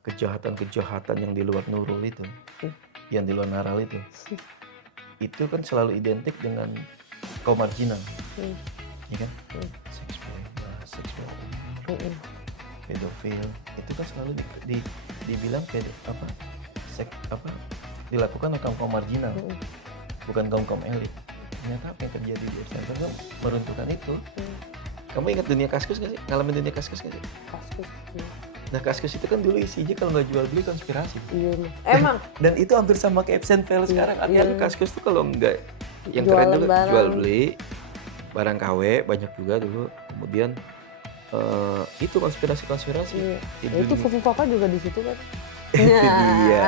kejahatan-kejahatan yang di luar Nurul itu, Hmm. yang di luar Naral itu kan selalu identik dengan kaum marginal, Hmm. ya kan? Hmm. Seks bebas, seks bebas, Hmm. pedofil, itu kan selalu dibilang dilakukan oleh kaum marginal, Hmm. bukan kaum elit. Ternyata apa yang terjadi di Center kan meruntuhkan itu. Hmm. Kamu ingat dunia Kaskus nggak sih? Ngalamin dunia Kaskus nggak sih? Kaskus. Nah, Kaskus itu kan dulu isinya kalau nggak jual beli konspirasi. Iya nih. Emang Dan itu hampir sama kayak Epsonvel Iya, sekarang. iya. Artinya Kaskus tuh kalau nggak yang keren Jualan dulu barang. jual beli barang KW banyak juga dulu. Kemudian itu konspirasi-konspirasi Iya. di Ya itu dunia. Fufu Papa juga di situ kan. Itu dia.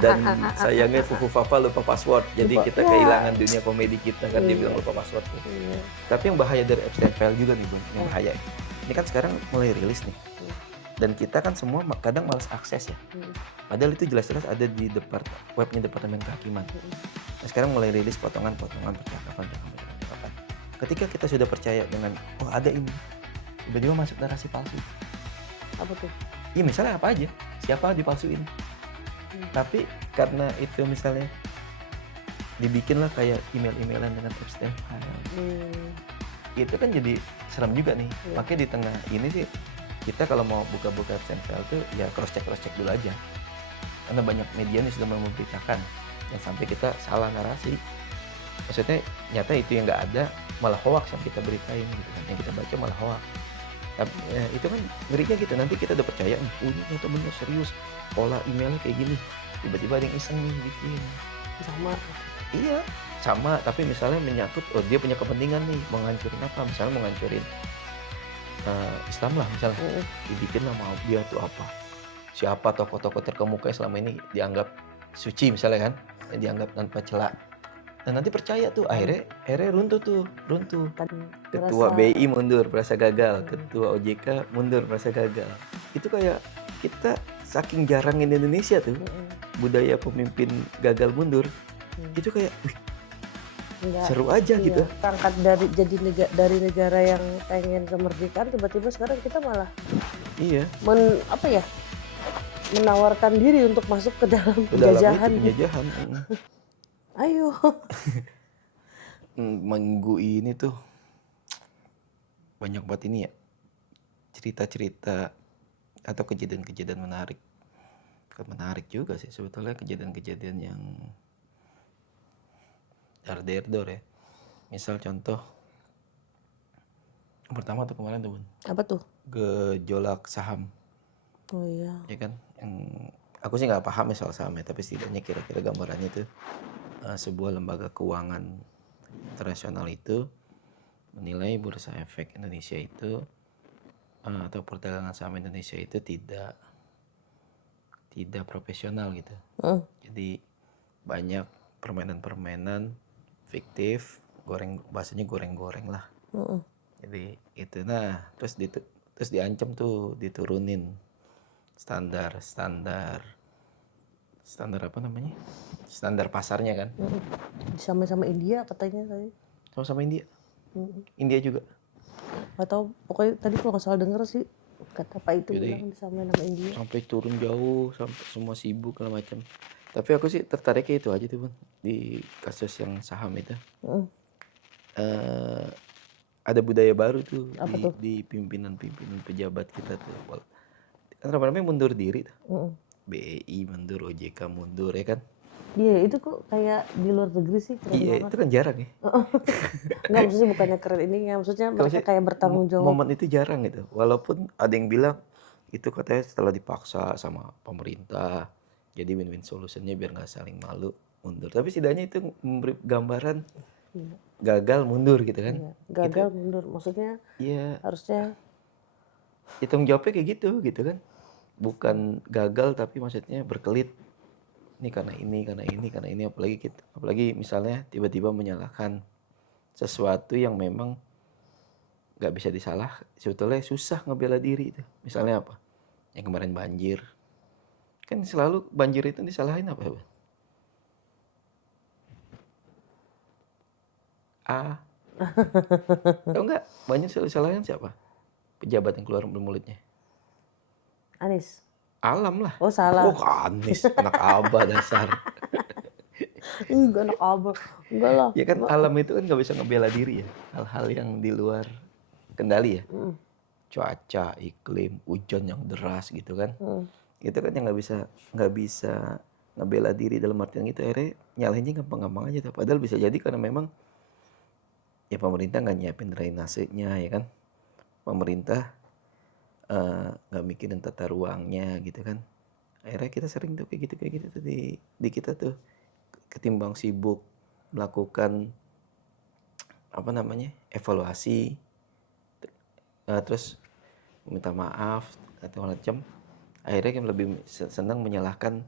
Dan sayangnya Fufu Fafa lupa password. Jadi Lupa. kita Ya. kehilangan dunia komedi kita kan dia Iya. bilang lupa password. Iya. Tapi yang bahaya dari Epstein File juga nih, Bun. Yang Oh. bahaya. Ini kan sekarang mulai rilis nih. Dan kita kan semua kadang malas akses ya. Hmm. Padahal itu jelas-jelas ada di webnya Departemen Kehakiman. Nah, sekarang mulai rilis potongan-potongan percakapan. Ketika kita sudah percaya dengan, oh ada ini, tiba-tiba masuk narasi palsu. Apa tuh? Iya misalnya apa aja, siapa dipalsuin. Tapi karena itu misalnya dibikinlah kayak email-emailan dengan Epstein File. Itu kan jadi serem juga nih. Iya. Makanya di tengah ini sih, kita kalau mau buka-buka Epstein File tuh ya cross-check dulu aja. Karena banyak media nih sudah memberitakan. Dan sampai kita salah narasi. Maksudnya nyata itu yang nggak ada, malah hoax yang kita beritain gitu kan. Yang kita baca malah hoax. Tapi itu kan ngerinya gitu, nanti kita udah percaya nih, oh ini ternyata bener serius, pola emailnya kayak gini. Tiba-tiba ada yang iseng nih bikin. Sama. Iya, sama, tapi misalnya menyangkut, oh dia punya kepentingan nih, mau ngancurin apa? Misalnya mau ngancurin Islam lah misalnya. Dibikin lah mau dia tuh apa? Siapa tokoh-tokoh terkemuka yang selama ini dianggap suci misalnya kan, yang dianggap tanpa celah. Dan nanti percaya tuh, akhirnya runtuh. Kan Ketua merasa BI mundur, merasa gagal. Ketua OJK mundur, merasa gagal. Itu kayak kita saking jarangin di Indonesia tuh, budaya pemimpin gagal mundur. Itu kayak, wih, seru aja iya, gitu. Angkat dari negara yang pengen kemerdekaan, tiba-tiba sekarang kita malah Iya. menawarkan diri untuk masuk ke dalam Penjajahan. penjajahan. Ayo. Minggu ini tuh banyak banget ini ya, cerita-cerita atau kejadian-kejadian menarik. Menarik juga sih sebetulnya, kejadian-kejadian yang dar-der-dor ya. Misal contoh yang pertama tuh kemarin tuh, Bun. Apa tuh? Gejolak saham. Oh iya. Ya kan, yang aku sih nggak paham ya soal sahamnya, tapi setidaknya kira-kira gambarannya itu sebuah lembaga keuangan internasional itu menilai bursa efek Indonesia itu atau perdagangan saham Indonesia itu tidak profesional gitu. Jadi banyak permainan-permainan fiktif, bahasanya goreng-goreng lah. Jadi itu, nah terus diancam tuh diturunin standar apa namanya, standar pasarnya kan. Sama India katanya tadi. Sama India. India juga. Gak tau, pokoknya tadi kalau nggak salah denger sih kata Pak itu Jadi, bilang disamain sama India. sampai turun jauh, sampai semua sibuk segala macam. Tapi aku sih tertariknya itu aja tuh, Bang, di kasus yang saham itu. Ada budaya baru tuh di pimpinan pejabat kita tuh. Kan ramai-ramai mundur diri tuh. BI mundur, OJK mundur ya kan. Iya, itu kok kayak di luar negeri sih keren Iya, banget. itu kan jarang ya. Nggak, maksudnya bukannya keren ini ya, maksudnya mereka kayak bertanggung jawab. Momen itu jarang gitu. Walaupun ada yang bilang itu katanya setelah dipaksa sama pemerintah, jadi win-win solutionnya biar nggak saling malu mundur. Tapi setidaknya itu memberi gambaran gagal mundur gitu kan. Iya, gagal mundur, maksudnya Iya. harusnya Hitung jawabnya kayak gitu kan. Bukan gagal tapi maksudnya berkelit. Ini karena ini, apalagi misalnya tiba-tiba menyalahkan sesuatu yang memang nggak bisa disalah, sebetulnya susah ngebela diri itu. Misalnya apa? Yang kemarin banjir. Kan selalu banjir itu disalahin apa? Tahu nggak? Banjir selalu disalahin siapa? Pejabat yang keluar mulutnya. Anies. Alam lah. Oh Oh, salah. Anies, anak Abah dasar. Enggak anak abang. Enggak lah. Ya kan Enggak. alam itu kan nggak bisa ngebela diri ya. Hal-hal yang di luar kendali ya. Mm, Cuaca, iklim, hujan yang deras gitu kan. mm. Itu kan yang nggak bisa ngebela diri dalam artian gitu. Akhirnya nyalahinnya gampang-gampang aja tuh. Padahal bisa jadi karena memang ya pemerintah nggak nyiapin drainasenya ya kan. Pemerintah nggak mikirin tata ruangnya gitu kan. Akhirnya kita sering tuh kayak gitu tuh di kita tuh ketimbang sibuk melakukan apa namanya evaluasi terus minta maaf atau macam akhirnya kan lebih senang menyalahkan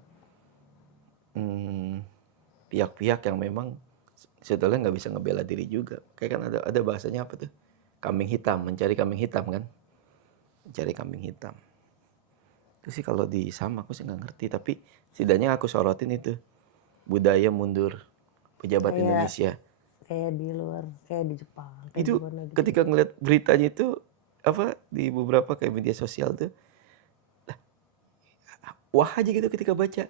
hmm, pihak-pihak yang memang sebetulnya nggak bisa ngebela diri juga kayak kan ada bahasanya apa tuh kambing hitam mencari kambing hitam kan mencari kambing hitam itu sih kalau di sama aku sih nggak ngerti tapi setidaknya aku sorotin itu budaya mundur pejabat Kayak Indonesia kayak di luar, kayak di Jepang, kayak di itu mana gitu. ketika ngeliat beritanya itu apa di beberapa kayak media sosial tuh wah aja gitu ketika baca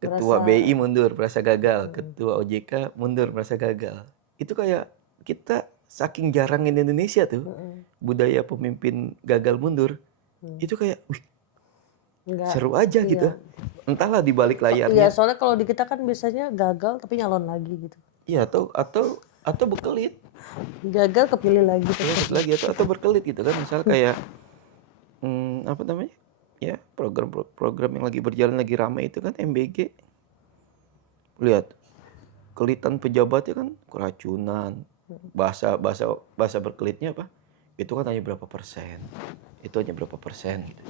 ketua Berasa BI mundur merasa gagal ketua OJK mundur merasa gagal itu kayak kita saking jarang di Indonesia tuh budaya pemimpin gagal mundur itu kayak wih enggak. seru aja gitu Iya. entahlah di balik Iya, layarnya soalnya kalau di kita kan biasanya gagal tapi nyalon lagi gitu. iya atau berkelit Gagal kepilih lagi ya terus. lagi atau berkelit gitu kan misal kayak apa namanya ya program yang lagi berjalan lagi ramai itu kan MBG lihat kelitan pejabatnya kan keracunan bahasa bahasa bahasa berkelitnya apa itu kan hanya berapa persen itu hanya berapa persen gitu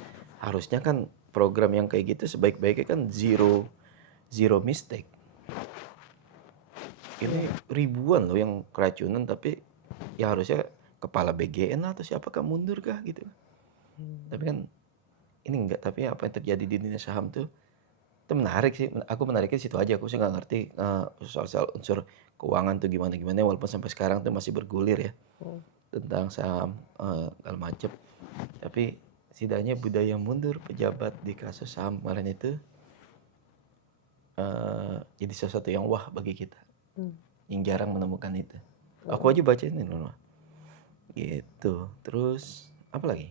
harusnya kan program yang kayak gitu sebaik-baiknya kan zero zero mistake ini ribuan loh yang keracunan tapi ya harusnya kepala BGN atau siapakah mundur kah gitu tapi kan ini enggak tapi apa yang terjadi di dunia saham tuh itu menarik sih aku menariknya situ aja aku sih nggak ngerti soal unsur keuangan tuh gimana gimana walaupun sampai sekarang tuh masih bergulir ya tentang saham segala macem tapi setidaknya budaya mundur pejabat di kasus saham kemarin itu jadi sesuatu yang wah bagi kita yang jarang menemukan itu aku aja baca ini loh gitu terus apa lagi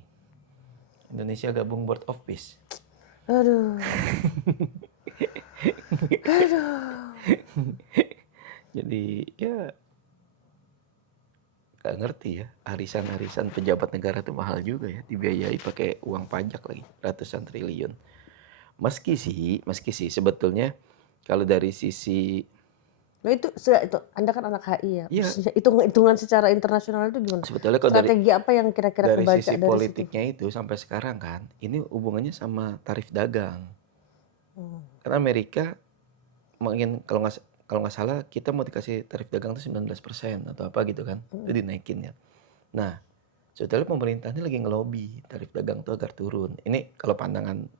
Indonesia gabung Board of Peace Aduh. jadi ya gak ngerti ya arisan-arisan pejabat negara tuh mahal juga ya dibiayai pakai uang pajak lagi ratusan triliun meski sih sebetulnya kalau dari sisi Nah itu Anda kan anak HI ya. ya Maksudnya hitungan secara internasional itu gimana? sebetulnya kalau Strategi apa yang kira-kira dari kebaca sisi dari situ? politiknya itu sampai sekarang kan ini hubungannya sama tarif dagang karena Amerika kalau nggak salah kita mau dikasih tarif dagang tuh 19% atau apa gitu kan itu dinaikin ya nah sebetulnya pemerintahnya lagi ngelobi tarif dagang tuh agar turun ini kalau pandangan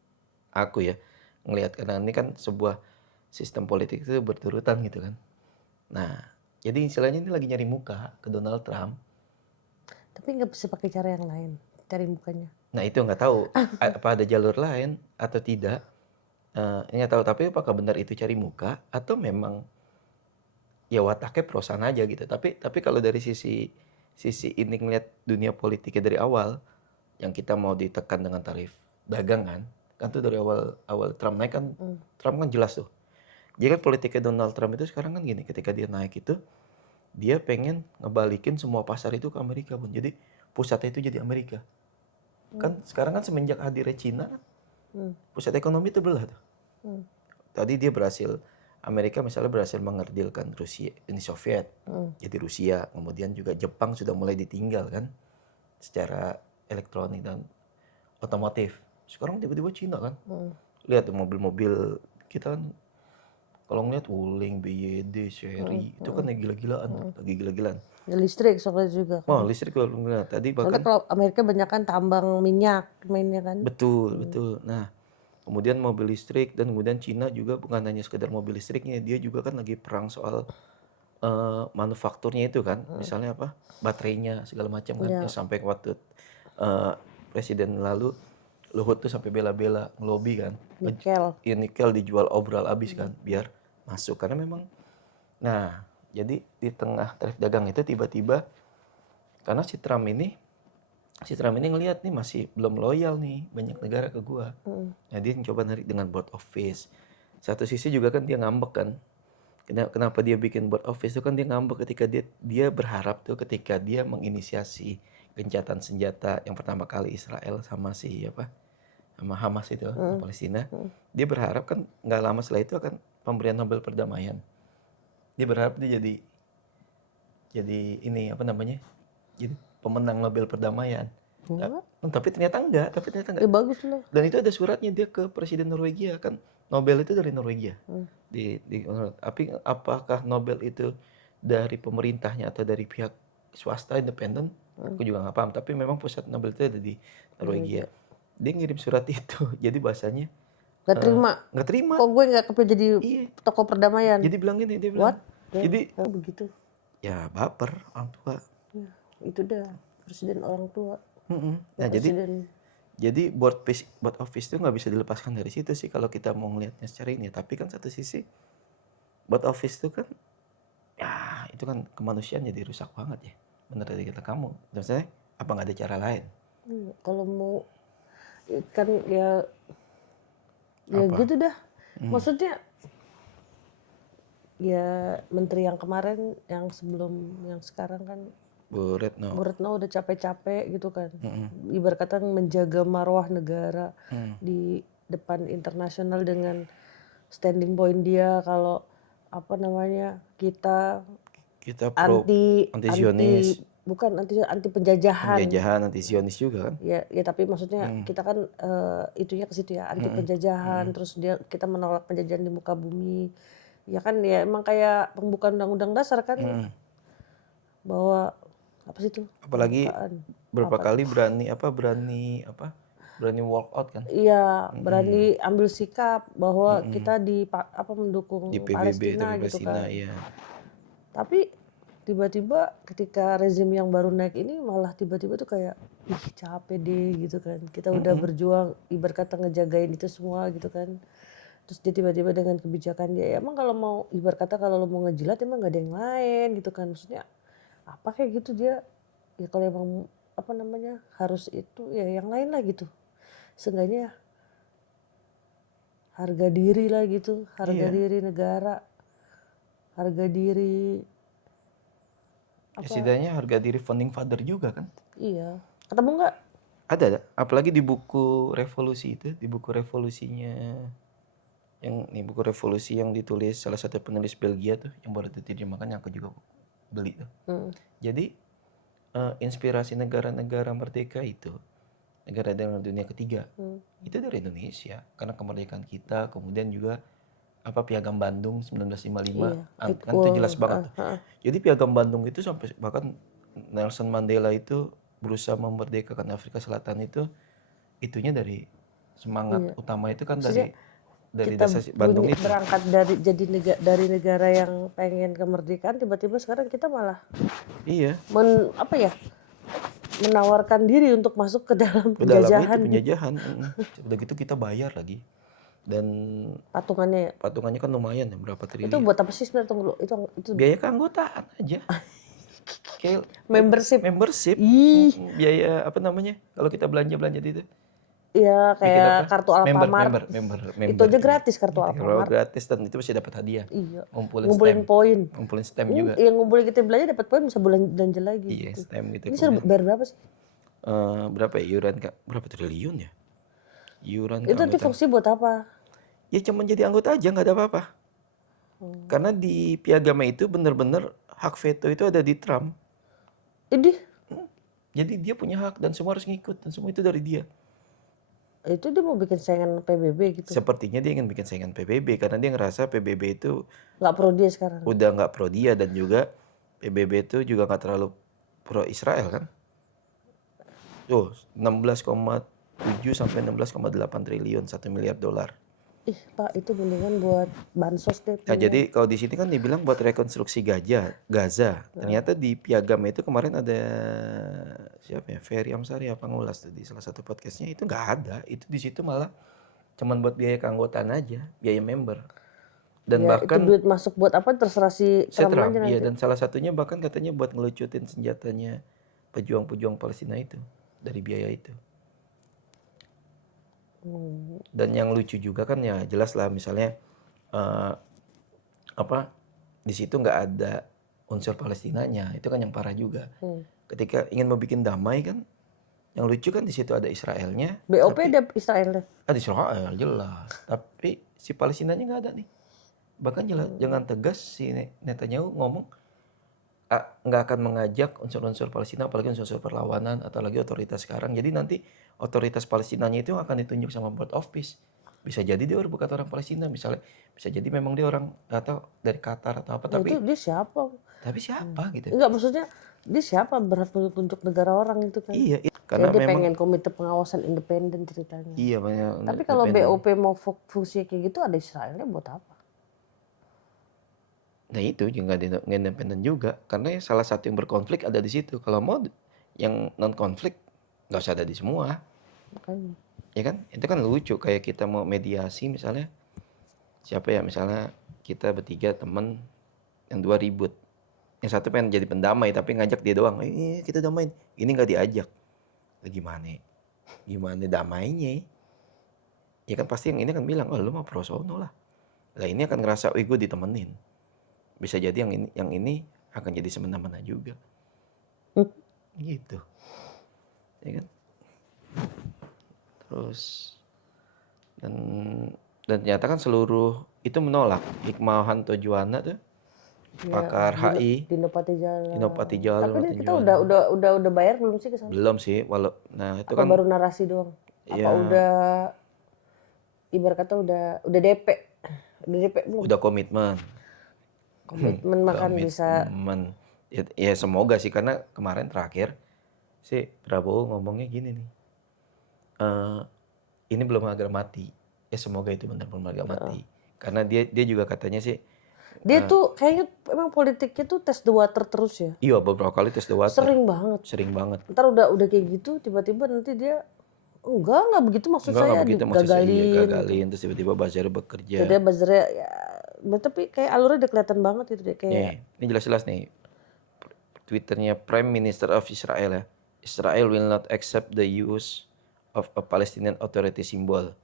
aku ya ngelihat karena ini kan sebuah sistem politik itu berturutan gitu kan nah jadi istilahnya ini lagi nyari muka ke Donald Trump Tapi nggak bisa pakai cara yang lain, cari mukanya. nah itu nggak tahu apa ada jalur lain atau tidak nggak tahu tapi apakah benar itu cari muka atau memang ya wataknya prosan aja gitu tapi kalau dari sisi ini ngeliat dunia politiknya dari awal yang kita mau ditekan dengan tarif dagang kan tuh dari awal Trump naik kan Trump kan jelas tuh jadi kan politiknya Donald Trump itu sekarang kan gini ketika dia naik itu dia pengen ngebalikin semua pasar itu ke Amerika Bun jadi pusatnya itu jadi Amerika kan sekarang kan semenjak hadirnya Cina kan pusat ekonomi itu belah tuh tadi dia berhasil Amerika misalnya berhasil mengerdilkan Rusia Uni Soviet jadi Rusia kemudian juga Jepang sudah mulai ditinggal kan secara elektronik dan otomotif sekarang tiba-tiba Cina kan lihat tuh mobil-mobil kita kan kalau ngeliat Wuling, BYD, Chery itu kan lagi gila-gilaan Ya, listrik soalnya juga kan. oh listrik kalau ngeliat tadi Soalnya bahkan kalau Amerika banyak kan tambang minyak mainnya kan. betul nah kemudian mobil listrik dan kemudian Cina juga bukan hanya sekedar mobil listriknya dia juga kan lagi perang soal manufakturnya itu kan misalnya apa baterainya segala macam kan yang sampai waktu presiden lalu Luhut tuh sampai bela-bela ngelobi kan. Nikel. Ya, nikel dijual obral abis kan biar masuk karena memang. Nah, jadi di tengah tarif dagang itu tiba-tiba karena si Trump ini ngelihat nih masih belum loyal nih banyak negara ke gua. Nah, dia coba narik dengan board of peace. Satu sisi juga kan dia ngambek kan. Kenapa dia bikin board of peace itu kan dia ngambek ketika dia berharap tuh ketika dia menginisiasi gencatan senjata yang pertama kali Israel sama sama Hamas itu Palestina. Dia berharap kan nggak lama setelah itu akan pemberian Nobel perdamaian. Dia berharap dia jadi ini jadi pemenang Nobel perdamaian. Tapi ternyata enggak. Ya bagus lah. Dan itu ada suratnya dia ke Presiden Norwegia kan. Nobel itu dari Norwegia. Tapi apakah Nobel itu dari pemerintahnya atau dari pihak swasta independen? Aku juga nggak paham. Tapi memang pusat Nobel itu ada di Norwegia. Dia ngirim surat itu. Jadi bahasanya Nggak terima. Kok gue nggak kepilih jadi tokoh perdamaian? Jadi bilang gini, dia bilang. What? Jadi begitu. Ya baper orang tua. Ya, itu dah presiden orang tua. Nah jadi board of peace itu nggak bisa dilepaskan dari situ sih kalau kita mau ngelihatnya secara ini. Tapi kan satu sisi board of peace itu kan ya itu kan kemanusiaan jadi rusak banget ya menurut kamu. Maksudnya apa nggak ada cara lain? Kalau mau kan ya gitu dah. Maksudnya ya menteri yang kemarin, yang sebelum, yang sekarang kan Bu Retno udah capek-capek gitu kan. Ibarat kata menjaga marwah negara di depan internasional dengan standing point dia kalau kita pro anti-Zionis. Bukan anti penjajahan. Anti Zionis juga kan? Ya tapi maksudnya kita kan itunya ke situ ya, anti penjajahan, terus kita menolak penjajahan di muka bumi. Ya kan ya emang kayak pembukaan undang-undang dasar kan. Bahwa apa sih itu? Apalagi berapa kali berani walk out kan? Iya, berani ambil sikap bahwa kita mendukung di PBB, Palestina gitu kan. Iya. Tapi tiba-tiba ketika rezim yang baru naik ini malah tiba-tiba tuh kayak capek deh gitu kan. Kita udah berjuang ibarat kata ngejagain itu semua gitu kan. Terus dia tiba-tiba dengan kebijakan dia, ya emang kalau mau ibarat kata kalau lo mau ngejilat emang gak ada yang lain gitu kan. Maksudnya apa kayak gitu dia, ya kalau emang harus itu ya yang lain lah gitu. Seenggaknya harga diri lah gitu, harga diri negara, harga diri setidaknya harga diri founding father juga kan? Iya. Ketemu nggak? Ada. Apalagi di buku revolusi itu, di buku revolusinya buku revolusi yang ditulis salah satu penulis Belgia tuh yang baru diterjemahkan yang aku juga beli tuh. Jadi inspirasi negara-negara merdeka itu, negara dunia ketiga, itu dari Indonesia karena kemerdekaan kita, kemudian juga Piagam Bandung 1955 kan itu jelas banget tuh. Jadi Piagam Bandung itu sampai bahkan Nelson Mandela itu berusaha memerdekakan Afrika Selatan itu itunya dari semangat utama itu kan dari dasar Bandung itu. Berangkat dari negara yang pengen kemerdekaan, tiba-tiba sekarang kita malah menawarkan diri untuk masuk ke dalam penjajahan. Udah gitu kita bayar lagi. Dan patungannya kan lumayan ya, berapa triliun. Itu buat apa sih sebenarnya? Itu biaya keanggotaan aja. Kayak membership. Biaya kalau kita belanja di itu. Iya, kayak kartu Alfamart. Member. Itu aja gratis kartu Alfamart. Gratis dan itu masih dapat hadiah. Iya. Ngumpulin poin. Ngumpulin stem juga. Yang ngumpulin kita belanja dapat poin, bisa belanja lagi. Iya, stem gitu. Ini suruh bayar berapa sih? Berapa ya iuran Kak? Berapa triliun ya? Iuran itu nanti fungsi buat apa? Ya cuma jadi anggota aja, nggak ada apa-apa. Karena di piagam itu benar-benar hak veto itu ada di Trump. Jadi dia punya hak dan semua harus ngikut dan semua itu dari dia. Itu dia mau bikin saingan PBB gitu? Sepertinya dia ingin bikin saingan PBB karena dia ngerasa PBB itu nggak pro dia sekarang. Udah nggak pro dia dan juga PBB itu juga nggak terlalu pro Israel kan? Tuh 16,7 sampai 16,8 triliun, 1 miliar dolar. Ih Pak, itu mendingan buat bansos deh Nah, mendingan. jadi kalau di sini kan dibilang buat rekonstruksi Gaza. Ternyata di Piagam itu kemarin ada siapa ya? Ferry Amsari apa ngulas tuh di salah satu podcastnya itu nggak ada. Itu di situ malah cuman buat biaya keanggotaan aja, biaya member. Dan Ya itu bahkan duit masuk buat apa terserah si Trump aja Trump, iya, nanti. dan salah satunya bahkan katanya buat ngelucutin senjatanya pejuang-pejuang Palestina itu dari biaya itu. Hmm. Dan yang lucu juga kan ya jelas lah misalnya eh, apa di situ nggak ada unsur Palestinanya, itu kan yang parah juga. Hmm. Ketika ingin mau bikin damai kan, yang lucu kan di situ ada Israelnya, BOP tapi ada Israel deh. ada Israel jelas, tapi si Palestinanya nggak ada nih. Bahkan jelas, jangan tegas si Netanyahu ngomong nggak akan mengajak unsur-unsur Palestina, apalagi unsur-unsur perlawanan atau lagi otoritas sekarang. Jadi nanti otoritas Palestinanya itu akan ditunjuk sama Board of Peace. Bisa jadi dia bukan orang Palestina, misalnya bisa jadi memang dia orang atau dari Qatar atau apa, Ya itu dia siapa? tapi siapa gitu. Enggak, maksudnya dia siapa berhak untuk negara orang itu kan. Iya, Kayak karena dia memang pengen komite pengawasan independen ceritanya. iya banyak Tapi kalau independen. BOP mau fungsi kayak gitu ada Israelnya buat apa? Nah itu juga nggak independen juga, karena salah satu yang berkonflik ada di situ. Kalau mau yang non konflik nggak usah ada di semua, Makanya. ya kan? Itu kan lucu kayak kita mau mediasi misalnya, siapa ya misalnya kita bertiga temen yang dua ribut, yang satu pengen jadi pendamai tapi ngajak dia doang, kita damain, ini nggak diajak, lah gimana damainya? Ya kan pasti yang ini kan bilang, oh lu mah pro sono lah. Lah ini akan ngerasa, gue ditemenin. Bisa jadi yang ini akan jadi semena-mena juga. Gitu. Ya kan? Terus dan ternyata kan seluruh itu menolak. Hikmahanto Juwana tuh, Ya, pakar HI, Dino Patijalal. Dino Patijalal, Tapi ini kita Juwana. udah bayar belum sih ke sana? Belum sih, nah itu Apa kan baru narasi doang? Apa ya udah ibarat kata udah DP? Udah DP belum? udah komitmen. Komitmen makan bisa. Komitmen. Ya semoga sih, karena kemarin terakhir si Prabowo ngomongnya gini nih. Ini belum harga mati. Ya semoga itu benar-benar harga mati. Karena dia juga katanya sih, Dia tuh kayaknya emang politiknya tuh tes the water terus ya. iya beberapa kali tes the water. Sering banget. Sering banget. Ntar udah kayak gitu tiba-tiba nanti dia enggak begitu maksud Enggak saya begitu maksud saya, iya, digagalin. gagalin terus tiba-tiba Bazar bekerja. Jadi buzzernya ya, tapi kayak alurnya udah kelihatan banget itu deh kayak. Nih, ini jelas-jelas nih. Twitternya Prime Minister of Israel ya. Israel will not accept the use of a Palestinian Authority symbol.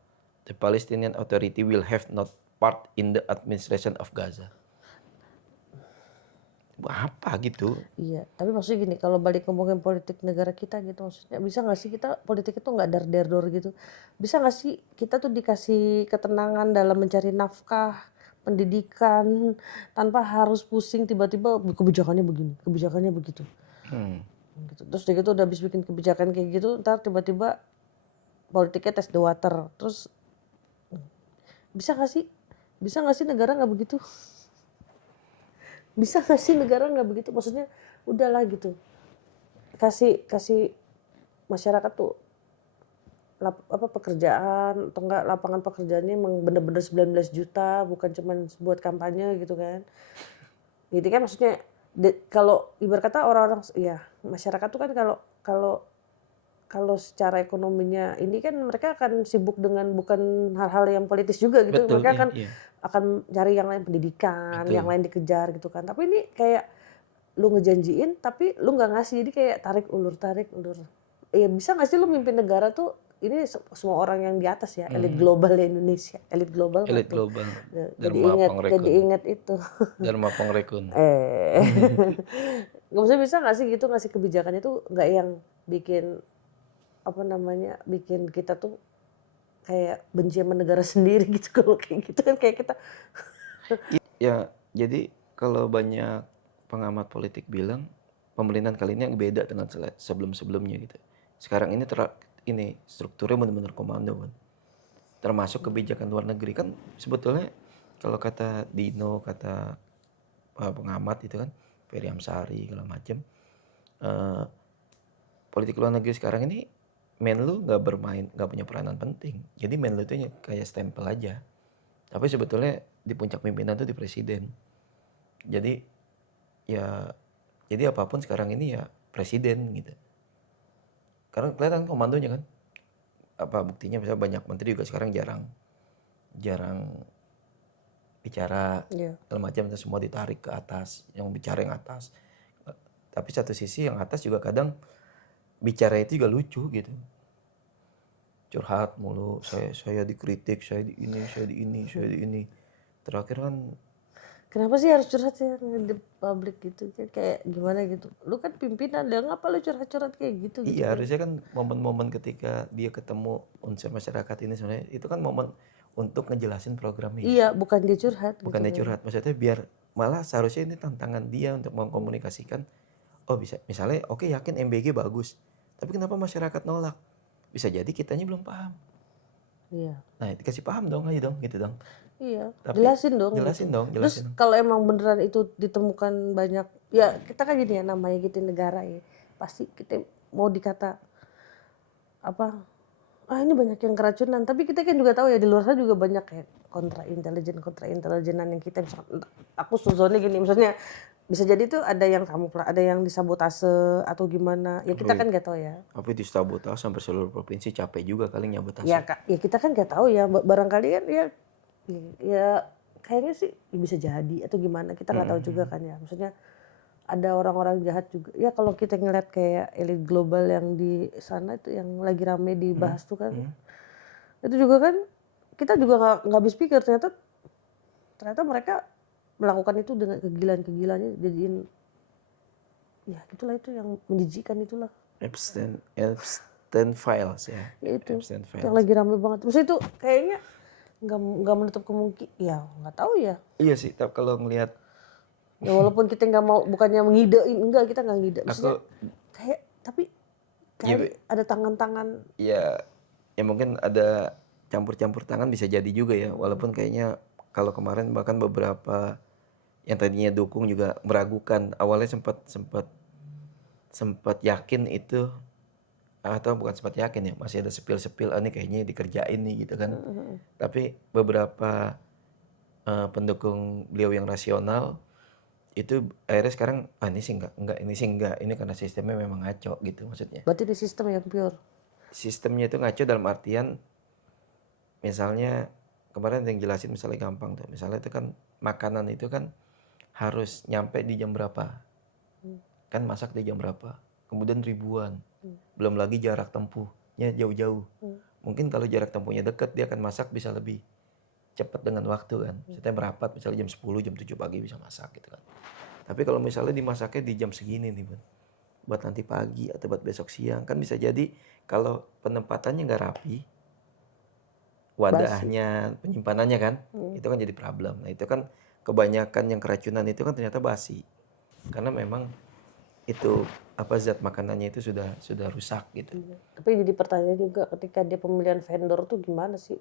The Palestinian Authority will have not part in the administration of Gaza. Apa gitu? Iya, tapi maksudnya gini, kalau balik ngomongin politik negara kita gitu, maksudnya bisa nggak sih kita politik itu nggak dar-dar-dor gitu? Bisa nggak sih kita tuh dikasih ketenangan dalam mencari nafkah, pendidikan, tanpa harus pusing tiba-tiba kebijakannya begini, kebijakannya begitu. Gitu. Terus dia gitu udah habis bikin kebijakan kayak gitu, ntar tiba-tiba politiknya tes the water. Terus bisa nggak sih negara nggak begitu? Bisa nggak sih negara nggak begitu? Maksudnya udahlah gitu. Kasih masyarakat tuh pekerjaan atau enggak lapangan pekerjaannya emang bener-bener 19 juta bukan cuman buat kampanye gitu kan. Jadi kan maksudnya kalau ibarat kata orang-orang ya masyarakat tuh kan kalau kalau secara ekonominya ini kan mereka akan sibuk dengan bukan hal-hal yang politis juga gitu. Betul, Mereka iya, kan iya. akan cari yang lain pendidikan, Betul. yang lain dikejar gitu kan. Tapi ini kayak lu ngejanjiin tapi lu nggak ngasih, jadi kayak tarik ulur. Ya bisa nggak sih lu mimpin negara tuh ini semua orang yang di atas ya, elit global di Indonesia, elit global nggak Elit tuh? global. Jadi ingat itu. Dharma Pongrekun. Nggak bisa nggak sih gitu ngasih kebijakan itu nggak yang bikin apa namanya bikin kita tuh kayak benci sama negara sendiri gitu kalau kayak gitu kan kayak kita. Ya, jadi kalau banyak pengamat politik bilang pemerintahan kali ini yang beda dengan sebelum-sebelumnya gitu. Sekarang ini ini strukturnya benar-benar komando kan. Termasuk kebijakan luar negeri kan sebetulnya kalau kata Dino, kata pengamat itu kan Ferry Amsari segala macam, politik luar negeri sekarang ini Menlu nggak punya peranan penting. Jadi Menlu itu kayak stempel aja. Tapi sebetulnya di puncak pimpinan tuh di presiden. Jadi ya, jadi apapun sekarang ini ya presiden gitu. Karena kelihatan komandonya kan. Apa buktinya misalnya banyak menteri juga sekarang jarang bicara Iya. segala macam, itu semua ditarik ke atas, yang bicara yang atas. Tapi satu sisi yang atas juga kadang bicara itu juga lucu gitu. Curhat mulu, saya dikritik, saya di ini, saya di ini, saya di ini. Terakhir kan Kenapa sih harus curhat sih di publik gitu? Kayak gimana gitu? Lu kan pimpinan, ya ngapa lu curhat-curhat kayak gitu gitu iya kan? harusnya kan momen-momen ketika dia ketemu unsur masyarakat ini sebenarnya itu kan momen untuk ngejelasin programnya. Iya, bukan dia curhat gitu Bukan dia kan? curhat, maksudnya biar malah seharusnya ini tantangan dia untuk mengkomunikasikan. Oh bisa, misalnya oke yakin MBG bagus, tapi kenapa masyarakat nolak? Bisa jadi kitanya belum paham. Iya. Nah dikasih paham dong, aja dong gitu dong. Iya, Tapi jelasin dong jelasin gitu. dong, Terus jelasin dong. kalau emang beneran itu ditemukan banyak, ya kita kan gini ya, namanya kita negara ya, pasti kita mau dikata apa, ini banyak yang keracunan, tapi kita kan juga tahu ya di luar sana juga banyak ya kontra intelijenan yang kita misalkan, aku suzonnya gini, maksudnya bisa jadi tuh ada yang ada yang disabotase atau gimana, ya kita Wih, kan nggak tahu ya. tapi di sabotase sampai seluruh provinsi capek juga kali Ya nyabotase. kak, ya kita kan nggak tahu ya, barangkali kan ya kayaknya sih bisa jadi atau gimana, kita nggak tahu juga kan ya, maksudnya ada orang-orang jahat juga ya. Kalau kita ngeliat kayak elit global yang di sana itu yang lagi rame dibahas tuh kan, itu juga kan kita juga nggak habis pikir, ternyata mereka melakukan itu dengan kegilaan-kegilaannya, jadiin ya gitulah, itu yang menjijikan itulah. Epstein files ya. Ya itu Epstein yang files. lagi rame banget, maksudnya itu kayaknya nggak menutup kemungkinan, ya nggak tahu ya. Iya sih, tapi kalau ngelihat Ya walaupun kita nggak mau, bukannya mengidein, enggak, kita nggak ngide, maksudnya aku kayak, tapi ya, kali ada tangan-tangan. ya ya mungkin ada campur-campur tangan bisa jadi juga ya. Walaupun kayaknya kalau kemarin bahkan beberapa yang tadinya dukung juga meragukan. Awalnya sempat sempat sempat yakin itu, atau bukan sempat yakin ya, masih ada sepil-sepil ini kayaknya dikerjain nih gitu kan. Tapi beberapa pendukung beliau yang rasional itu akhirnya sekarang ini sih enggak, ini sih enggak, ini karena sistemnya memang ngaco gitu maksudnya. Berarti di sistem yang pure. Sistemnya itu ngaco dalam artian misalnya kemarin yang jelasin misalnya gampang tuh, misalnya itu kan makanan itu kan harus nyampe di jam berapa, kan masak di jam berapa, kemudian ribuan, belum lagi jarak tempuhnya jauh-jauh. Mungkin kalau jarak tempuhnya dekat dia akan masak bisa lebih cepat dengan waktu kan. Saya merapat misalnya jam 10, jam 7 pagi bisa masak gitu kan. Tapi kalau misalnya dimasaknya di jam segini nih Bun, buat nanti pagi atau buat besok siang, kan bisa jadi kalau penempatannya nggak rapi, wadahnya, penyimpanannya kan, itu kan jadi problem. Nah itu kan kebanyakan yang keracunan itu kan ternyata basi, karena memang itu apa zat makanannya itu sudah rusak gitu. Tapi jadi pertanyaan juga, ketika dia pemilihan vendor tuh gimana sih?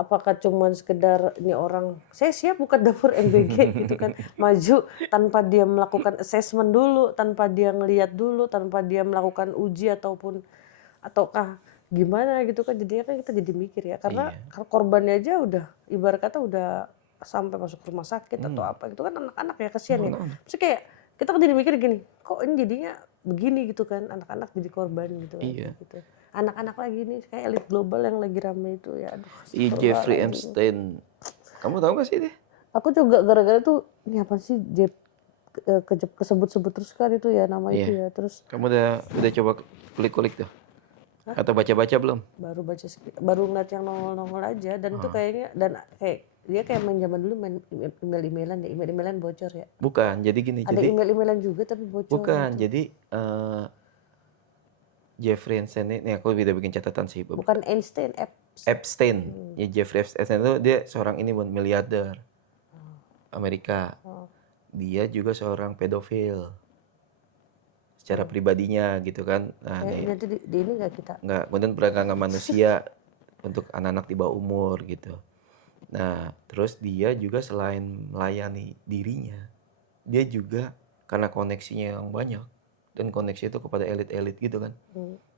Apakah cuman sekedar ini orang, saya siap buka dapur MBG gitu kan, maju tanpa dia melakukan assessment dulu, tanpa dia ngelihat dulu, tanpa dia melakukan uji ataukah gimana gitu kan. Jadinya kan kita jadi mikir ya, karena korbannya aja udah ibarat kata udah sampai masuk rumah sakit atau apa gitu kan, anak-anak ya kasihan ya. Maksudnya kayak kita kan jadi mikir gini, kok ini jadinya begini gitu kan, anak-anak jadi korban gitu kan. Iya. Gitu. Anak-anak lagi nih kayak elit global yang lagi rame itu ya, aduh. Jeffrey astagfirullahaladzim. Epstein, kamu tahu gak sih dia? Aku juga gara-gara tuh, ini apa sih kesebut-sebut terus kan itu ya nama itu ya. Terus Kamu udah coba kulik-kulik tuh? Atau baca-baca belum? baru ngeliat yang nongol-nongol aja, dan itu kayaknya, dan kayak dia kayak main zaman dulu, main email-emailan ya, email-emailan bocor ya. Bukan, jadi gini. Ada email-emailan juga tapi bocor. Bukan, gitu. jadi Jeffrey Epstein ini aku udah bikin catatan sih. Bukan Einstein, Epstein, ya Jeffrey Epstein itu dia seorang ini miliarder Amerika. Dia juga seorang pedofil secara pribadinya gitu kan. Nah, nanti di ini nggak kita. nggak, kemudian perdagangan manusia untuk anak-anak di bawah umur gitu. Nah, terus dia juga selain melayani dirinya, dia juga karena koneksinya yang banyak dan koneksi itu kepada elit-elit gitu kan.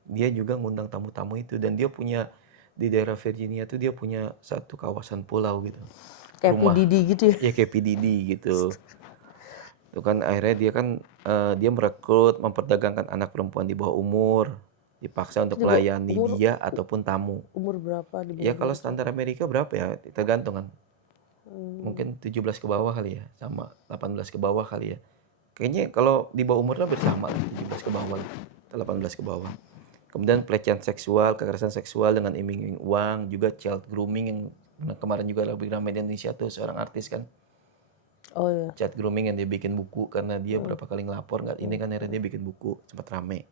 Dia juga ngundang tamu-tamu itu, dan dia punya di daerah Virginia tuh dia punya satu kawasan pulau gitu. Kayak Rumah. PDD gitu ya. Ya kayak PDD gitu. Itu kan akhirnya dia kan dia merekrut, memperdagangkan anak perempuan di bawah umur, dipaksa Itu untuk di melayani umur dia ataupun tamu. umur berapa di Ya bawah kalau umur? standar Amerika berapa ya? Tergantung kan. Hmm. Mungkin 17 ke bawah kali ya, sama 18 ke bawah kali ya. Kayaknya kalau di bawah umur lah bersama lah, 17 ke bawah lah, atau 18 ke bawah. Kemudian pelecehan seksual, kekerasan seksual dengan iming-iming uang, juga child grooming yang kemarin juga lebih ramai di Indonesia tuh seorang artis kan. Oh ya. Child grooming yang dia bikin buku karena dia berapa kali ngelapor nggak ini kan akhirnya dia bikin buku sempat rame.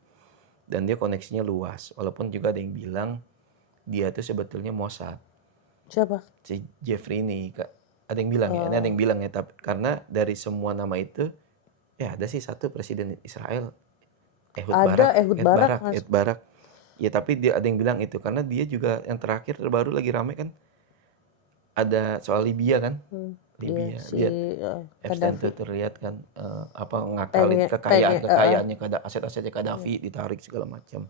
Dan dia koneksinya luas, walaupun juga ada yang bilang dia tuh sebetulnya Mossad. Siapa? Si Jeffrey ini, ada yang bilang ya, ini ada yang bilang ya, tapi karena dari semua nama itu, ya ada sih satu presiden Israel, Ada Ehud Barak. Ehud Barak. Ya tapi dia ada yang bilang itu karena dia juga yang terakhir terbaru lagi rame kan, ada soal Libya kan, Dia Libya. si Dia Epstein Gaddafi tuh terlihat kan apa ngakalin kekayaannya aset-asetnya Gaddafi ditarik segala macam.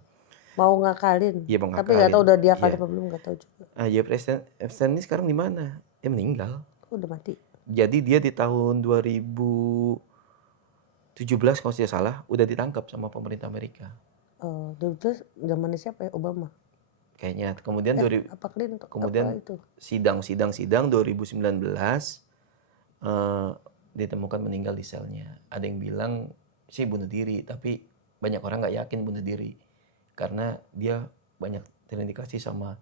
mau ngakalin. Iya mau Tapi nggak tahu ngakalin. udah diakalin Iya. apa belum, nggak tahu juga. Ya Epstein ini sekarang di mana? Dia meninggal. Udah mati. Jadi dia di tahun 2017 kalau tidak salah udah ditangkap sama pemerintah Amerika. Oh, dulu tuh zamannya siapa ya? Obama. Kayaknya kemudian Apa Clinton? kemudian Apa itu? sidang 2019 ditemukan meninggal di selnya. Ada yang bilang sih bunuh diri, tapi banyak orang nggak yakin bunuh diri karena dia banyak terindikasi sama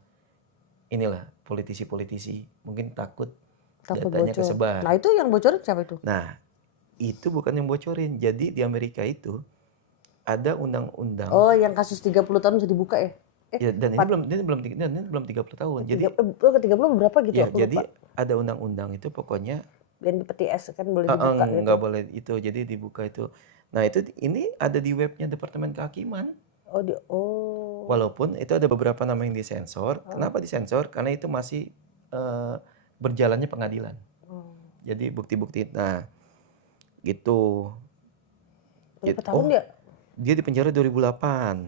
inilah politisi-politisi, mungkin takut datanya bocor. kesebar. Nah itu yang bocorin siapa itu? Nah itu bukan yang bocorin. Jadi di Amerika itu ada undang-undang. Oh yang kasus 30 tahun bisa dibuka ya? Ya, dan ini belum 30 tahun. Jadi 30 berapa gitu? ya, Aku jadi lupa. ada undang-undang itu pokoknya Yang di peti es kan boleh dibuka gitu. nggak boleh itu. Jadi dibuka itu. Nah, itu ini ada di webnya Departemen Kehakiman. Oh. Walaupun itu ada beberapa nama yang disensor. Kenapa disensor? Karena itu masih berjalannya pengadilan. Jadi bukti-bukti. Nah, gitu. Berapa tahun dia? Dia di penjara 2008.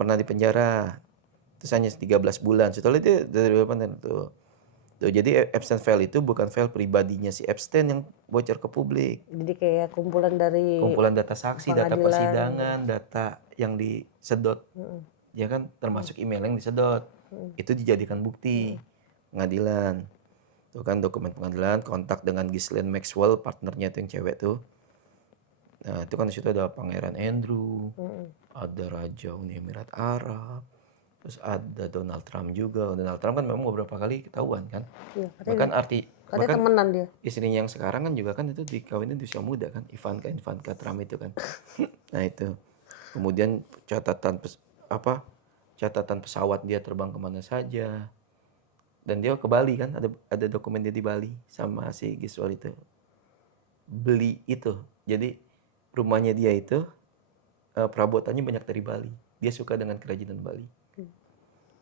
Pernah di penjara. Terus hanya 13 bulan. Setelah itu 2008 tuh. Jadi Epstein file itu bukan file pribadinya si Epstein yang bocor ke publik. Jadi kayak kumpulan dari Kumpulan data saksi, data pengadilan. persidangan, data yang disedot. Ya kan termasuk email yang disedot. Itu dijadikan bukti pengadilan. Tuh kan dokumen pengadilan, kontak dengan Ghislaine Maxwell, partnernya itu yang cewek tuh. Nah, itu kan di situ ada Pangeran Andrew, ada Raja Uni Emirat Arab, terus ada Donald Trump juga. Donald Trump kan memang beberapa kali ketahuan kan. Iya, Bahkan katanya temenan dia. Istrinya yang sekarang kan juga kan itu dikawinin di usia muda kan, Ivanka Trump itu kan. Nah itu. Kemudian catatan pesawat dia terbang kemana saja. Dan dia ke Bali kan, ada dokumen dia di Bali sama si Giswal itu. Beli itu. Jadi rumahnya dia itu perabotannya banyak dari Bali. Dia suka dengan kerajinan Bali.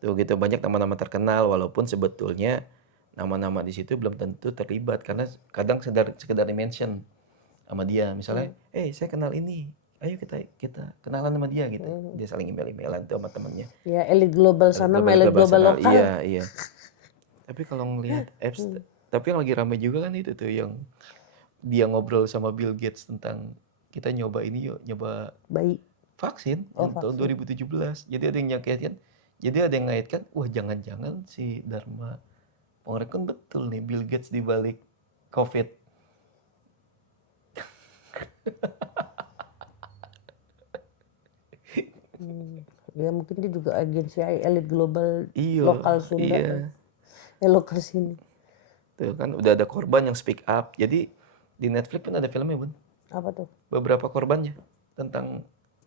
Tuh gitu banyak nama-nama terkenal walaupun sebetulnya nama-nama di situ belum tentu terlibat karena kadang sekedar mention sama dia misalnya, saya kenal ini, ayo kita kenalan sama dia gitu. Dia saling email-emailan tuh sama temennya. Ya elit global sana, elit global lokal. Iya. Tapi kalau ngelihat apps, tapi yang lagi ramai juga kan itu tuh yang dia ngobrol sama Bill Gates tentang kita nyoba ini yuk, nyoba bayi vaksin tahun 2017. Jadi ada yang nyakitkan. Jadi ada yang ngaitkan, wah jangan-jangan si Dharma Pongrekon betul nih Bill Gates di balik COVID. Ya mungkin dia juga agensi elit global lokal Sunda. Iya. Lokal sini. Tuh kan udah ada korban yang speak up. Jadi di Netflix pun ada filmnya Bun. Apa tuh? Beberapa korbannya tentang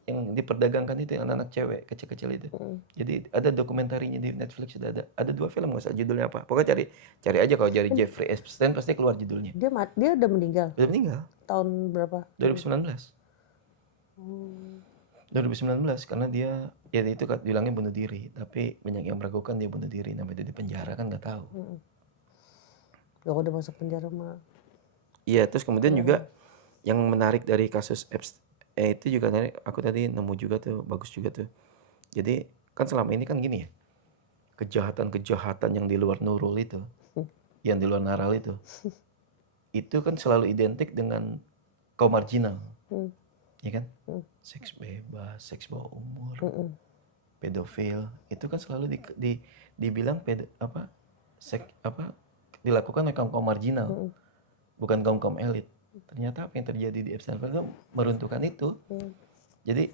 yang diperdagangkan itu yang anak-anak cewek kecil-kecil itu. Jadi ada dokumentarinya di Netflix sudah ada. Ada 2 film nggak usah judulnya apa. Pokoknya cari aja kalau cari Jeffrey Epstein pasti keluar judulnya. Dia udah meninggal. Udah meninggal. Tahun berapa? 2019. 2019 karena dia ya itu kan bilangnya bunuh diri, tapi banyak yang meragukan dia bunuh diri, namanya dia di penjara kan nggak tahu. Gak udah masuk penjara mah. Iya, terus kemudian juga yang menarik dari kasus itu juga aku tadi nemu juga tuh bagus juga tuh. Jadi kan selama ini kan gini ya, kejahatan-kejahatan yang di luar Nurul itu, Hmm. yang di luar Naral itu kan selalu identik dengan kaum marginal, Hmm. ya kan? Hmm. Seks bebas, seks bawah umur, Hmm. pedofil, itu kan selalu dibilang dilakukan oleh kaum marginal, Hmm. bukan kaum elit. Ternyata apa yang terjadi di Epstein File kan meruntuhkan itu. Hmm. Jadi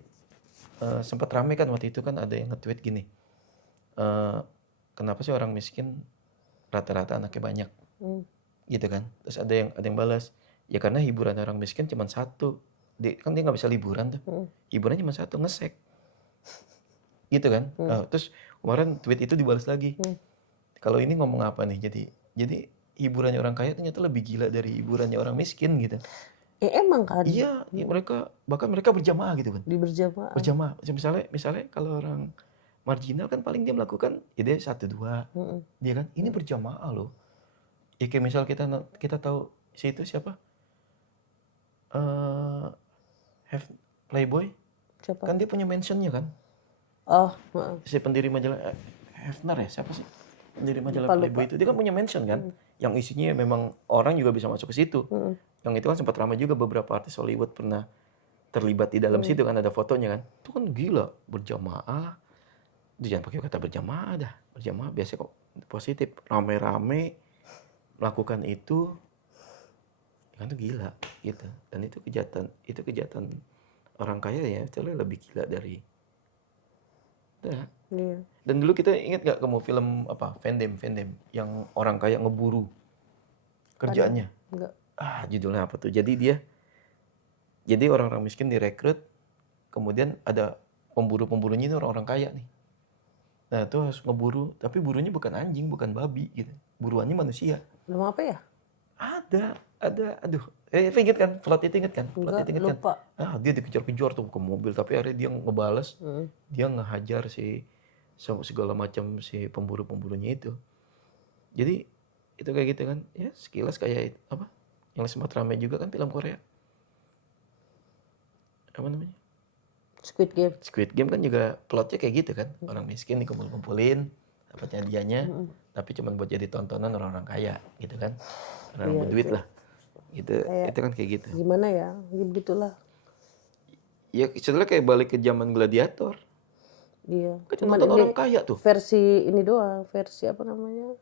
sempat rame kan waktu itu kan ada yang nge-tweet gini, kenapa sih orang miskin rata-rata anaknya banyak, Hmm. gitu kan? Terus ada yang balas, ya karena hiburan orang miskin cuma satu, kan dia nggak bisa liburan tuh, Hmm. hiburannya cuma satu, ngesek, gitu kan? Terus kemarin tweet itu dibalas lagi, Hmm. kalau ini ngomong apa nih? Jadi hiburannya orang kaya ternyata lebih gila dari hiburannya orang miskin gitu. Emang kan Iya, ya bahkan mereka berjamaah gitu kan. di berjamaah. Berjamaah. Misalnya kalau orang marginal kan paling dia melakukan ya dia 1-2. Hmm. Dia kan ini berjamaah loh. Ya kayak misal kita tahu si itu siapa? Have Playboy Siapa? kan dia punya mentionnya kan. Oh, heeh. Si pendiri majalah Hefner ya, siapa sih? Pendiri majalah Lupa. Playboy itu dia kan punya mention kan. Yang isinya memang orang juga bisa masuk ke situ. Yang itu kan sempat ramai juga, beberapa artis Hollywood pernah terlibat di dalam situ kan, ada fotonya kan. Itu kan gila, berjamaah. Jangan pakai kata berjamaah dah. Berjamaah biasa kok positif. Rame-rame melakukan itu, kan itu gila gitu. Dan itu kejahatan orang kaya ya, itu lebih gila dari nah. Iya. Dan dulu kita ingat gak kamu film apa Vendem yang orang kaya ngeburu kerjaannya? Enggak. Judulnya apa tuh? Jadi orang-orang miskin direkrut, kemudian ada pemburu-pemburunya ini orang-orang kaya nih. Nah itu harus ngeburu, tapi burunya bukan anjing, bukan babi gitu. Buruannya manusia. Nama apa ya? Ada, aduh. Ingat kan? Plot itu ingat kan? Enggak, lupa. Dia dikejar-kejar tuh ke mobil, tapi akhirnya dia ngebales. Dia ngehajar segala macam si pemburu-pemburunya itu. Jadi itu kayak gitu kan. Ya sekilas kayak apa? Yang sempat ramai juga kan film Korea. Apa namanya? Squid Game kan juga plotnya kayak gitu kan. Orang miskin dikumpul-kumpulin, dapatnya dianya, tapi cuma buat jadi tontonan orang-orang kaya gitu kan. Orang Iya, berduit itu. lah. Gitu. Itu kan kayak gitu. Gimana ya? Begitulah. Ya setelah kayak balik ke zaman gladiator. Iya. Kan Cuman nonton ini orang kaya tuh. versi ini doang, versi apa namanya?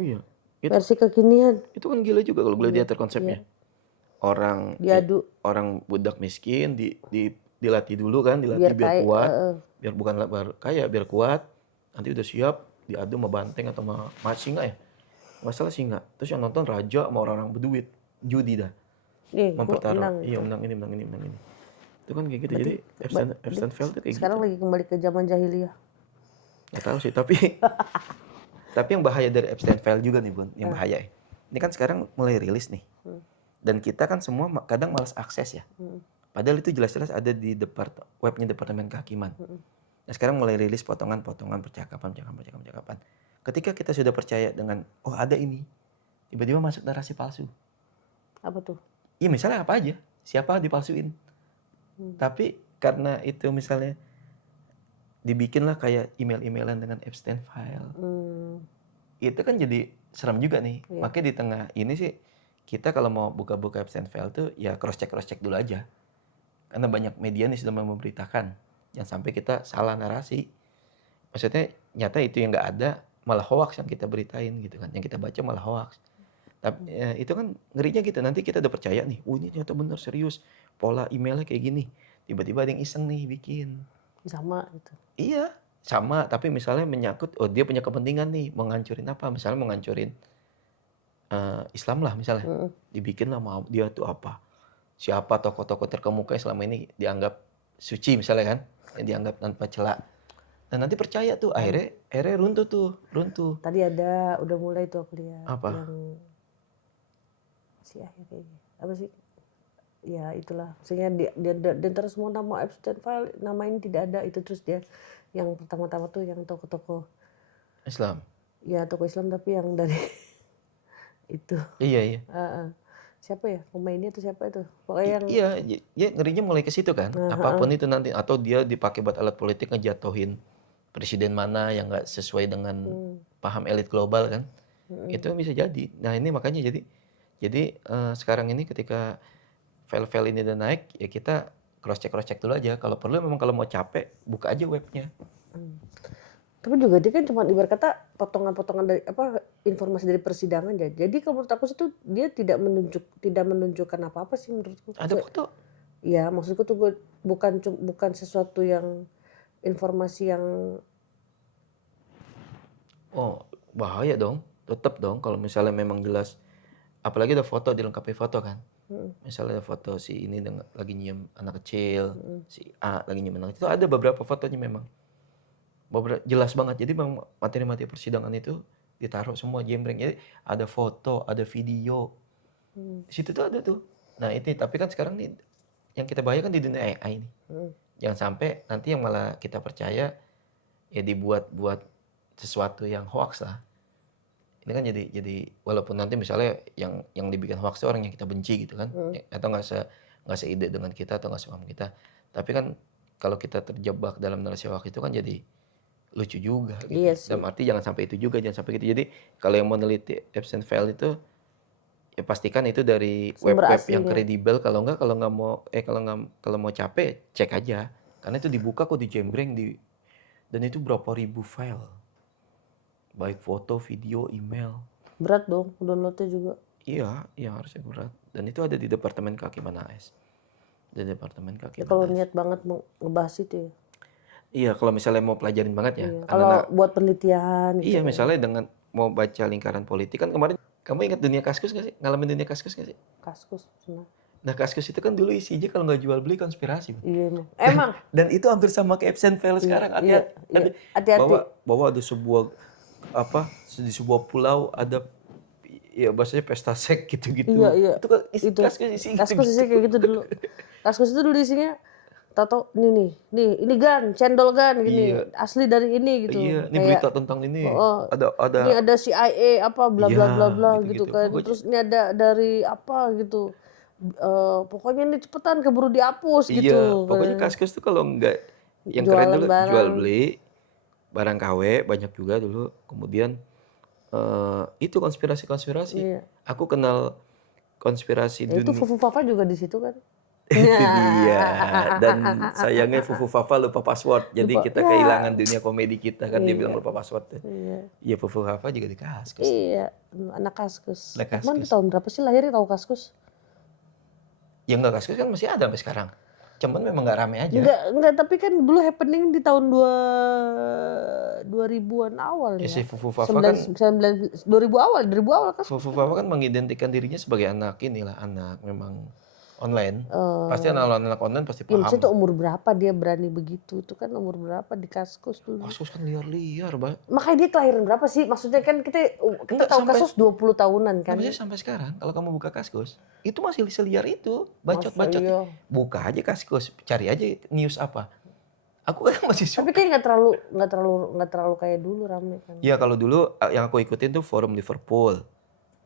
Iya. Versi kekinian. Itu kan gila juga kalau gladiator konsepnya. Iya. Orang budak miskin dilatih dulu kan, dilatih biar Biar kuat, biar bukan kaya, biar kuat. Nanti udah siap diadu sama banteng atau sama singa ya. Nggak salah singa. Terus yang nonton raja sama orang-orang berduit, judi dah. Nih, Mempertaruh. Iya, menang ini. Itu kan kayak gitu. Jadi Epstein File tuh kayak sekarang gitu. lagi kembali ke zaman jahiliyah. Nggak tahu sih, tapi yang bahaya dari Epstein File juga nih Bun, yang bahaya ya. Ini kan sekarang mulai rilis nih. Dan kita kan semua kadang malas akses ya. Padahal itu jelas-jelas ada di webnya Departemen Kehakiman. Nah sekarang mulai rilis potongan-potongan percakapan. Ketika kita sudah percaya dengan, oh ada ini, tiba-tiba masuk narasi palsu. Apa tuh? Iya misalnya apa aja, siapa dipalsuin. Tapi karena itu misalnya dibikinlah kayak email-emailan dengan Epstein File. Itu kan jadi seram juga nih. Makanya di tengah ini sih, kita kalau mau buka-buka Epstein File tuh ya cross-check dulu aja. Karena banyak media nih sudah memberitakan. Jangan sampai kita salah narasi. Maksudnya nyata itu yang nggak ada, malah hoax yang kita beritain gitu kan. Yang kita baca malah hoax. Tapi itu kan ngerinya gitu. Nanti kita udah percaya nih, ini ternyata bener serius. Pola emailnya kayak gini. Tiba-tiba ada yang iseng nih bikin. Sama gitu. Iya, sama. Tapi misalnya menyangkut, dia punya kepentingan nih. Mau ngancurin apa? Misalnya mau ngancurin Islam lah misalnya. Dibikin lah mau dia tuh apa. Siapa tokoh-tokoh terkemuka yang selama ini dianggap suci misalnya kan. Yang dianggap tanpa celah. Dan nanti percaya tuh. Akhirnya runtuh. Tadi ada, udah mulai tuh aku lihat. Apa? Yang si kayaknya. Apa sih? Ya itulah. Sehingga dia terus semua nama Epstein File, nama ini tidak ada. Itu terus dia yang pertama-tama tuh yang tokoh-tokoh Islam. Ya tokoh Islam tapi yang dari itu. Iya. Siapa ya pemainnya tuh siapa itu? Pokoknya yang Iya, ngerinya mulai ke situ kan. Apapun itu nanti, atau dia dipakai buat alat politik ngejatuhin presiden mana yang nggak sesuai dengan Hmm. paham elit global kan, Hmm. itu bisa jadi. Nah ini makanya jadi sekarang ini ketika file-file ini udah naik, ya kita cross check dulu aja. Kalau perlu memang kalau mau capek, buka aja webnya. Hmm. Tapi juga dia kan cuma ibarat kata potongan-potongan dari informasi dari persidangan ya. Jadi kalau menurut aku itu dia tidak menunjukkan apa-apa sih menurutku. Ada foto. Ya maksudku tuh bukan sesuatu yang informasi yang Oh bahaya dong, tetap dong kalau misalnya memang jelas. Apalagi ada foto, dilengkapi foto kan. Misalnya ada foto si ini lagi nyium anak kecil, si A lagi nyium anak kecil. Itu ada beberapa fotonya memang. Jelas banget. Jadi memang materi-materi persidangan itu ditaruh semua jembreng. Jadi ada foto, ada video. Di situ tuh ada tuh. Nah itu, tapi kan sekarang nih yang kita bayangkan di dunia AI nih. Jangan sampai nanti yang malah kita percaya ya dibuat-buat sesuatu yang hoax lah. Ini kan jadi walaupun nanti misalnya yang dibikin hoax itu orang yang kita benci gitu kan, atau nggak seide dengan kita atau nggak sepaham kita. Tapi kan kalau kita terjebak dalam narasi hoax itu kan jadi lucu juga gitu. Iya sih. Dalam arti jangan sampai itu juga, jangan sampai gitu. Jadi kalau yang mau neliti absent file itu ya pastikan itu dari Sumber web-web yang aslinya. kredibel. Kalau kalau mau capek cek aja. Karena itu dibuka kok, dijembreng dan itu berapa ribu file. Baik foto, video, email. Berat dong downloadnya juga. Iya, harusnya berat. Dan itu ada di Departemen Kehakiman AS. Di Departemen Ya Kehakiman kalau AS. niat banget mau ngebahas itu ya. Iya, kalau misalnya mau pelajarin banget ya. Iya. Kalau Anak-anak, buat penelitian gitu. iya misalnya dengan mau baca lingkaran politik kan kemarin, kamu ingat dunia Kaskus nggak sih? Ngalamin dunia Kaskus nggak sih? Kaskus pernah. Nah Kaskus itu kan dulu isinya kalau nggak jual beli konspirasi. Iya emang. Dan itu hampir sama kayak absent file sekarang. Iya. Hati-hati. Bahwa ada di sebuah pulau ada ya bahasanya pesta seks gitu-gitu. Iya. Itu kan Itu Kaskus isinya Kaskus gitu. kayak gitu dulu. Kaskus itu dulu isinya tato nih ini gan cendol gan gini Iya. asli dari ini gitu. Iya, ini Kayak, berita tentang ini. ini ada CIA apa bla bla bla bla gitu gitu. kan. Pokoknya, Terus ini ada dari apa gitu. Pokoknya ini cepetan keburu dihapus iya, gitu. pokoknya Kaskus tuh kalau nggak yang keren Jualan dulu barang. jual beli barang KW banyak juga dulu. Kemudian itu konspirasi. Iya. Aku kenal konspirasi Ya, itu dunia. Fufu Papa juga di situ kan. Itu dia. Dan sayangnya Fufu Fafa lupa password. Jadi kita kehilangan dunia komedi kita kan. Dia bilang lupa password. Iya, Fufu Fafa juga di Kaskus. Iya, anak Kaskus. Anak Kaskus. Cuman tahun berapa sih lahirnya tahu Kaskus? Ya enggak, Kaskus kan masih ada sampai sekarang. Cuman memang nggak rame aja. Enggak, tapi kan dulu happening di tahun 2000-an awal Ya ya. si Fufu Fafa kan 2000 awal kan. Fufu Fafa kan mengidentikan dirinya sebagai anak memang online. Pasti anak online pasti Ya, paham. maksudnya tuh umur berapa dia berani begitu? Itu kan umur berapa di Kaskus dulu. Kaskus kan liar-liar, Bang. Makanya dia kelahiran berapa sih? Maksudnya kan kita tahu Kaskus 20 tahunan kan. Maksudnya sampai sekarang kalau kamu buka Kaskus, itu masih seliar itu, bacot-bacot. Iya. Buka aja Kaskus, cari aja news apa. Aku kan masih suka. Tapi kayak nggak terlalu kayak dulu rame kan. Iya, kalau dulu yang aku ikutin tuh forum Liverpool,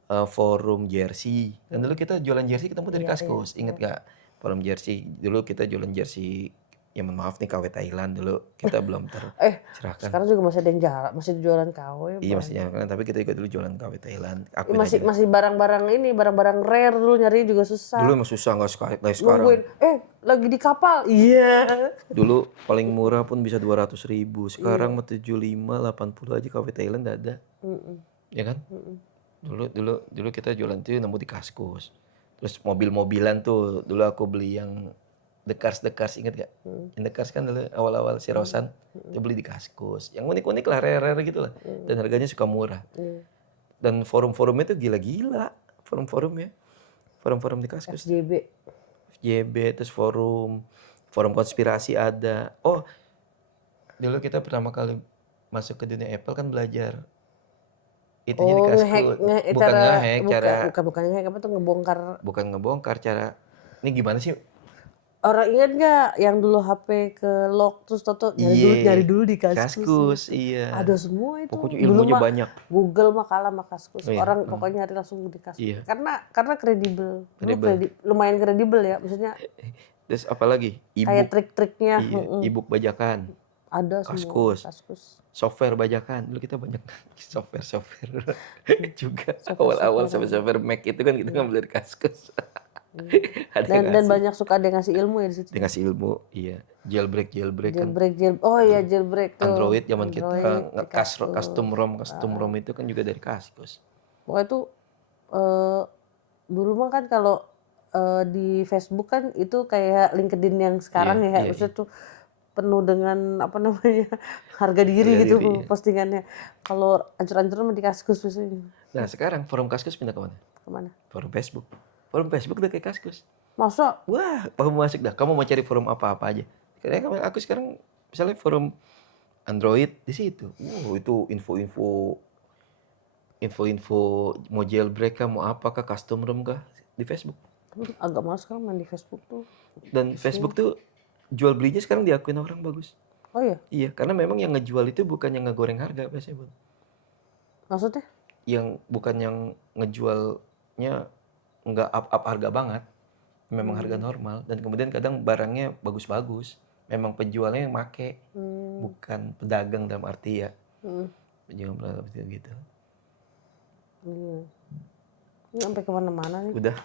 forum jersey. Dan dulu kita jualan jersey ketemu dari Kaskus. Ingat gak? Forum jersey. Dulu kita jualan jersey. Ya mohon maaf nih KW Thailand dulu kita belum tercerahkan. Sekarang juga masih ada yang masih jualan KW. Iya masih jualan, tapi kita juga dulu jualan KW Thailand. Masih barang-barang rare dulu nyari juga susah. Dulu emang susah, nggak kayak sekarang. Nungguin, lagi di kapal. Iya. Dulu paling murah pun bisa 200.000. Sekarang mah 75, 80 aja KW Thailand ada. Ya kan? Dulu kita jualan tuh nemu di Kaskus. Terus mobil-mobilan tuh dulu aku beli yang The Cars inget gak? Yang The Cars kan dulu awal-awal si Rosan itu beli di Kaskus. Yang unik-unik lah, rare-rare gitu lah. Dan harganya suka murah. Dan forum-forumnya tuh gila-gila. Forum-forumnya. Forum-forum di Kaskus. FJB, terus forum konspirasi ada. Oh, dulu kita pertama kali masuk ke dunia Apple kan belajar. Itunya di Kaskus. Bukan nge-hack, bukan nge-hack, apa tuh ngebongkar. Bukan ngebongkar cara. Ini gimana sih? Orang ingat nggak yang dulu HP ke lock terus toto nyari dulu di Kaskus. Iya. Ada semua itu. Pokoknya ilmunya banyak. Google mah kalah sama Kaskus. Orang pokoknya nyari langsung di Kaskus. Iya. Karena kredibel. Lumayan kredibel ya maksudnya. Terus apalagi? Kayak trik-triknya. Iya, e-book bajakan. Ada semua, Kaskus, Kaskus. software bajakan. Dulu kita banyak software juga. Awal-awal Software-software ada. software Mac itu kan kita Iya, ngambil dari Kaskus. iya. Ada yang Dan ngasih. banyak suka ada yang ngasih ilmu ya di situ Dia ya. ngasih ilmu, iya. Jailbreak kan. Oh iya, Dulu jailbreak tuh. Android zaman Android kita di custom Kaskus. ROM itu kan juga dari Kaskus. Pokoknya tuh eh, dulu mah kan kalau di Facebook kan itu kayak LinkedIn yang sekarang Iya, ya, iya, iya. maksudnya tuh penuh dengan apa namanya harga diri Harga gitu diri, iya. postingannya. Kalau ancur-ancuran mah di Kaskus biasanya. Nah sekarang forum Kaskus pindah ke mana? Kemana? Forum Facebook. Forum Facebook udah kayak Kaskus. Masa? Wah, kamu masuk dah. Kamu mau cari forum apa-apa aja. Karena aku sekarang misalnya forum Android di situ. Wow, itu info-info mau jailbreak kah, mau apa kah, custom ROM kah di Facebook. Tapi agak males kan main di Facebook tuh. Dan Isinya. Facebook tuh jual belinya sekarang diakuin orang bagus. Oh iya, Iya, karena memang yang ngejual itu bukan yang ngegoreng harga biasanya, Bun. maksudnya? Yang bukan yang ngejualnya nggak up harga banget, memang harga normal dan kemudian kadang barangnya bagus-bagus. Memang penjualnya yang make, bukan pedagang dalam arti ya. Hmm, Penjual dalam arti gitu. iya. Ini sampai kemana-mana nih. Udah